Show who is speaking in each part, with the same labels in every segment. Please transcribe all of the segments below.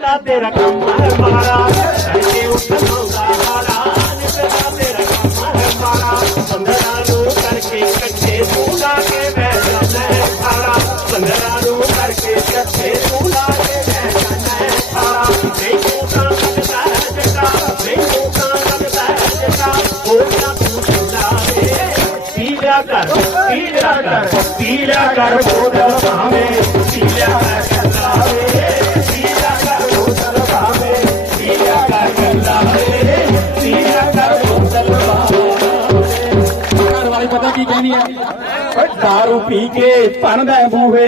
Speaker 1: ਨਿੱਤਦਾ ਤੇਰਾ ਕੰਮ ਹੈ ਮਾਰਾ ਕਰਕੇ ਉਠਾਉਂਦਾ ਹਾਰਾ ਨਿੱਤਦਾ ਤੇਰਾ ਕੰਮ ਹੈ ਮਾਰਾ ਬੰਦਰਾਂ ਨੂੰ ਕਰਕੇ ਕੱਚੇ ਤੂੰ ਲਾ ਕੇ ਬਹਿ ਜਾਂਦਾ ਹੈ ਸਾਰਾ ਬੰਦਰਾਂ ਨੂੰ ਕਰਕੇ ਕੱਚੇ ਤੂੰ ਲਾ ਕੇ ਬਹਿ ਜਾਂਦਾ ਹੈ ਸਾਰਾ ਮੈਨੂੰ ਤਾਂ ਲੱਗਦਾ ਹੈ ਜੱਟਾ ਮੈਨੂੰ ਤਾਂ ਲੱਗਦਾ ਹੈ ਜੱਟਾ ਹੋਰ ਨਾ ਤੂੰ ਸੁਣਾ ਵੇ ਪੀਲਾ ਕਰ ਪੀਲਾ ਕਰ ਪੀਲਾ ਕਰ ਬੋਤਲ ਭਾਵੇਂ ਪੀਲਾ
Speaker 2: ਕਹਿੰਦੀ ਆ। ਦਾਰੂ ਪੀ ਕੇ ਪਨ ਦਾ ਬੂਹੇ,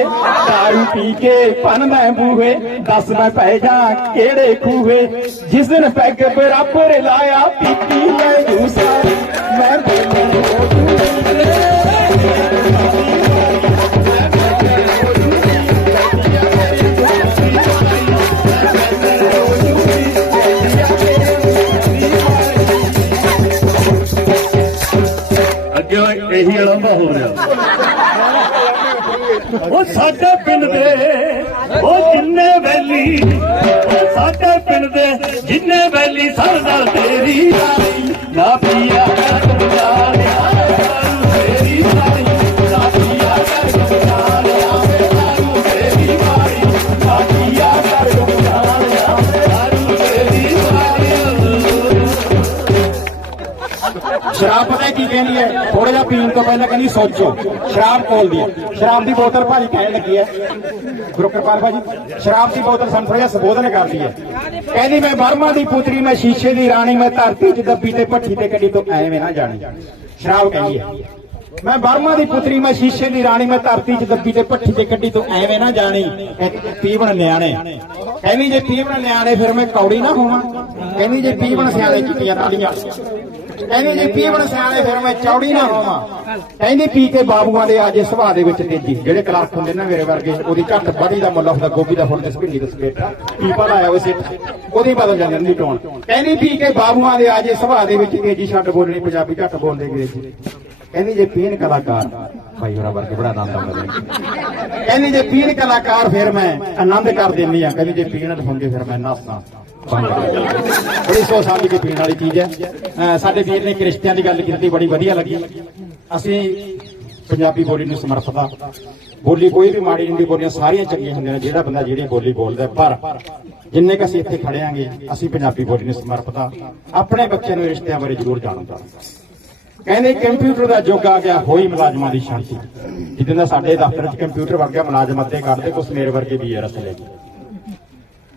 Speaker 2: ਦਾਰੂ ਪੀ ਕੇ ਪਨ ਦਾ ਬੂਹੇ, ਦੱਸ ਮੈਂ ਪੈ ਜਾ ਕਿਹੜੇ ਖੂਹੇ। ਜਿਸ ਦਿਨ ਪੈਗ ਬਰਾਬਰ ਲਾਇਆ, ਪੀਤੀ ਮੈਂ ਦੂਸਾ ਮੈਂ ਬੋਲੀ ਹੋ
Speaker 3: ਦੂਸਰੇ ਹੋ ਰਿਹਾ। ਉਹ ਸਾਡੇ ਪਿੰਡ ਦੇ, ਉਹ ਜਿੰਨੇ ਵੈਲੀ, ਉਹ ਸਾਡੇ ਪਿੰਡ ਦੇ ਜਿੰਨੇ ਵੈਲੀ ਸਭ ਤੇਰੀ
Speaker 2: ਸ਼ਰਾਬ ਪਤਾ ਕੀ ਕਹਿੰਦੀ ਹੈ? ਥੋੜਾ ਜਿਹਾ ਪੀਣ ਤੋਂ ਪਹਿਲਾਂ ਕਹਿੰਦੀ, ਸੋਚੋ, ਸ਼ਰਾਬ ਕੋਲਦੀ ਹੈ। ਸ਼ਰਾਬ ਦੀ ਬੋਤਲ ਭਾਜੀ ਕਹਿਣ ਲੱਗੀ ਹੈ। ਗੁਰੂ ਭਾਜੀ, ਸ਼ਰਾਬ ਦੀ ਬੋਤਲ ਸਾਨੂੰ ਥੋੜਾ ਜਿਹਾ ਸੰਬੋਧਨ ਕਰਦੀ ਹੈ। ਕਹਿੰਦੀ, ਮੈਂ ਬਰਮਾ ਦੀ ਪੁੱਤਰੀ, ਮੈਂ ਸ਼ੀਸ਼ੇ ਦੀ ਰਾਣੀ, ਮੈਂ ਧਰਤੀ 'ਚ ਦੱਬੀ ਤੇ ਭੱਠੀ ਤੇ ਕੱਢੀ ਤੋਂ ਐਵੇਂ ਨਾ ਜਾਣੀ। ਸ਼ਰਾਬ ਕਹਿੰਦੀ ਹੈ। ਮੈਂ ਬਰਮਾ ਦੀ ਪੁੱਤਰੀ, ਮੈਂ ਸ਼ੀਸ਼ੇ ਦੀ ਰਾਣੀ, ਮੈਂ ਧਰਤੀ 'ਚ ਦੱਬੀ ਤੇ ਭੱਠੀ ਤੇ ਕੱਢੀ ਤੋਂ ਐਵੇਂ ਨਾ ਜਾਣੀ। ਪੀਵਣ ਨਿਆਣੇ। ਕਹਿੰਦੀ, ਜੇ ਪੀਵਣ ਨਿਆਣੇ, ਫਿਰ ਮੈਂ ਕੌੜੀ ਨਾ ਹੋਵਾਂ। ਕਹਿੰਦੀ, ਜੇ ਪੀਵਣ ਸਿਆਣੇ ਕੀਤੀਆਂ ਤਾਲੀਆਂ ਕਹਿੰਦੀ ਜੀ ਪੀਵਣ ਸਿਆਣੇ, ਫਿਰ ਮੈਂ ਚੌੜੀ ਨਾ ਹੋਵਾਂ। ਕਹਿੰਦੀ ਪੀ ਕੇ ਬਾਬੂਆਂ ਦੇ ਆਜੇ ਸੁਭਾਅ ਦੇ ਵਿੱਚ ਤੇਜੀ। ਜਿਹੜੇ ਕਲਾਰਕ ਹੁੰਦੇ ਨਾ ਮੇਰੇ ਵਰਗੇ, ਉਹਦੀ ਘੱਟ ਬੜੀ ਦਾ ਮੁੱਲ ਹੁੰਦਾ, ਗੋਭੀ ਦਾ ਫੁੱਲ ਤੇ ਭਿੰਡੀ ਦਾ ਸਪੇਟਾ ਪੀਪਾ ਲਾਇਆ ਹੋਇਆ ਸੀ ਉਹਦੀ ਬਦਲ ਜਾਂਦੀ ਹੁੰਦੀ ਟੋਨ। ਕਹਿੰਦੀ ਪੀ ਕੇ ਬਾਬੂਆਂ ਦੇ ਆਜੇ ਸੁਭਾਅ ਦੇ ਵਿੱਚ ਤੇਜੀ ਛੱਡ ਬੋਲਣੀ, ਪੰਜਾਬੀ ਘੱਟ ਬੋਲਦੇ ਅੰਗਰੇਜ਼ੀ ਕਹਿੰਦੀ ਜੇ ਪੀਣ ਕਲਾਕਾਰ, ਭਾਈ ਹੋਰਾਂ ਵਰਗੇ ਬੜਾ ਆਨੰਦ ਆਉਂਦਾ ਕਹਿੰਦੀ ਜੇ ਪੀਣ ਕਲਾਕਾਰ, ਫਿਰ ਮੈਂ ਆਨੰਦ ਕਰ ਦਿੰਦੀ ਆ ਕਹਿੰਦੀ ਜੇ ਪੀਣ ਹੁੰਦੇ, ਫਿਰ ਮੈਂ ਨੱਸਦਾ ਬੜੀ ਸੋਚ ਸਮਝ ਕੇ ਪੀਣ ਵਾਲੀ ਚੀਜ਼ ਹੈ। ਸਾਡੇ ਵੀਰ ਨੇ ਕ੍ਰਿਸ਼ਤੀਆਂ ਦੀ ਗੱਲ ਕੀਤੀ, ਬੜੀ ਵਧੀਆ ਲੱਗੀ। ਅਸੀਂ ਪੰਜਾਬੀ ਬੋਲੀ ਨੂੰ ਸਮਰਪਿਤ ਬੋਲੀ ਕੋਈ ਵੀ ਮਾੜੀ ਨਹੀਂ ਬੋਲੀਆਂ ਸਾਰੀਆਂ ਚੰਗੀਆਂ ਹੁੰਦੀਆਂ ਨੇ, ਜਿਹੜਾ ਬੰਦਾ ਜਿਹੜੀ ਬੋਲੀ ਬੋਲਦਾ ਪਰ ਜਿੰਨੇ ਕ ਅਸੀਂ ਇੱਥੇ ਖੜੇ ਆਂਗੇ ਅਸੀਂ ਪੰਜਾਬੀ ਬੋਲੀ ਨੂੰ ਸਮਰਪਿਤ ਆਪਣੇ ਬੱਚਿਆਂ ਨੂੰ ਰਿਸ਼ਤਿਆਂ ਬਾਰੇ ਜ਼ਰੂਰ ਜਾਣਦਾ। ਕਹਿੰਦੇ ਕੰਪਿਊਟਰ ਦਾ ਯੁੱਗ ਆ ਗਿਆ, ਹੋਈ ਮੁਲਾਜ਼ਮਾਂ ਦੀ ਸ਼ਾਂਤੀ। ਜਿੱਦਾਂ ਦਾ ਸਾਡੇ ਦਫ਼ਤਰ 'ਚ ਕੰਪਿਊਟਰ ਵਰਗਾ ਮੁਲਾਜ਼ਮ ਅੱਧੇ ਕੱਢਦੇ, ਕੁਛ ਮੇਰੇ ਵਰਗੇ ਵੀ ਰਸ ਲੈ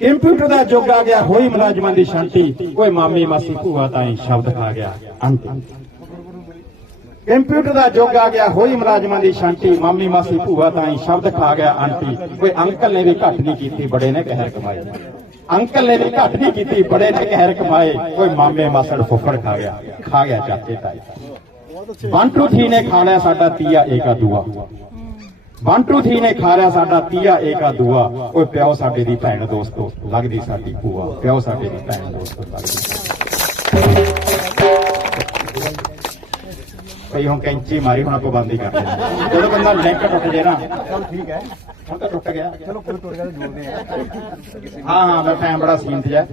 Speaker 2: ਕੰਪਿਊਟਰ ਦਾ ਯੁੱਗ ਆ ਗਿਆ, ਹੋਈ ਮੁਲਾਜ਼ਮਾਂ ਦੀ ਸ਼ਾਂਤੀ। ਕੋਈ ਮਾਮੀ, ਮਾਸੀ, ਭੂਆ ਤਾਈ ਸ਼ਬਦ ਖਾ ਗਿਆ। ਅੰਤ। ਕੰਪਿਊਟਰ ਦਾ ਯੁੱਗ ਆ ਗਿਆ, ਹੋਈ ਮੁਲਾਜ਼ਮਾਂ ਦੀ ਸ਼ਾਂਤੀ। ਮਾਮੀ, ਮਾਸੀ, ਭੂਆ ਤਾਈ ਸ਼ਬਦ ਖਾ ਗਿਆ ਆਂਟੀ ਕੋਈ ਅੰਕਲ ਨੇ ਵੀ ਘੱਟ ਨਹੀਂ ਕੀਤੀ, ਬੜੇ ਨੇ ਕਹਿਰ ਕਮਾਏ। ਅੰਕਲ ਨੇ ਵੀ ਘੱਟ ਨਹੀਂ ਕੀਤੀ, ਬੜੇ ਨੇ ਕਹਿਰ ਕਮਾਏ। ਕੋਈ ਮਾਮੇ, ਮਾਸੜ ਫੁੱਫੜ ਖਾ ਗਿਆ ਖਾ ਗਿਆ ਚਾਚੇ ਤਾਏ। ਬੰਟੂ ਥੀ ਨੇ ਖਾ ਲਿਆ ਸਾਡਾ ਤੀਆ ਏਕਾ ਦੂਆ। ਬੰਟੂ ਥੀ ਨੇ ਖਾ ਲਿਆ ਸਾਡਾ ਤੀਆ ਏਕਾ ਦੂਆ। ਓਏ ਪਿਓ ਸਾਡੇ ਦੀ ਭੈਣ ਦੋਸਤੋ, ਲੱਗਦੀ ਸਾਡੀ ਭੂਆ। ਪਿਓ ਸਾਡੇ ਦੀ ਭੈਣ ਦੋਸਤੋ, ਲੱਗਦੀ ਭਈ ਹੁਣ ਕੈਂਚੀ ਮਾਰੀ ਹੁਣ ਆਪਾਂ ਬੰਦ ਹੀ ਕਰ ਦੇਣਾ ਜਦੋਂ ਬੰਦਾ ਲਿੰਕ ਟੁੱਟ ਜੇ ਨਾ। ਚਲ ਠੀਕ ਹੈ। ਹੁਣ ਤਾਂ ਟੁੱਟ ਗਿਆ। ਚਲੋ ਕੋਈ ਟੁੱਟ ਗਿਆ ਜੋੜਦੇ ਆ ਹਾਂ ਹਾਂ ਮੈਂ ਟਾਈਮ ਬੜਾ ਸੀਮਤ ਹੈ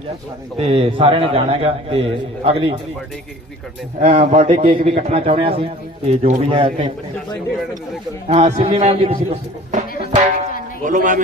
Speaker 2: ਤੇ ਸਾਰਿਆਂ ਨੇ ਜਾਣਾ ਹੈਗਾ। ਤੇ ਅਗਲੀ ਬਰਥਡੇ ਕੇਕ ਵੀ ਕੱਟਣੇ ਬਰਥਡੇ ਕੇਕ ਵੀ ਕੱਟਣਾ ਚਾਹੁੰਦੇ ਹਾਂ ਅਸੀਂ। ਤੇ ਜੋ ਵੀ ਹੈ ਇੱਥੇ। ਹਾਂ ਸਿੰਮੀ ਮੈਮ ਜੀ ਤੁਸੀਂ
Speaker 3: ਬੋਲੋ ਮੈਂ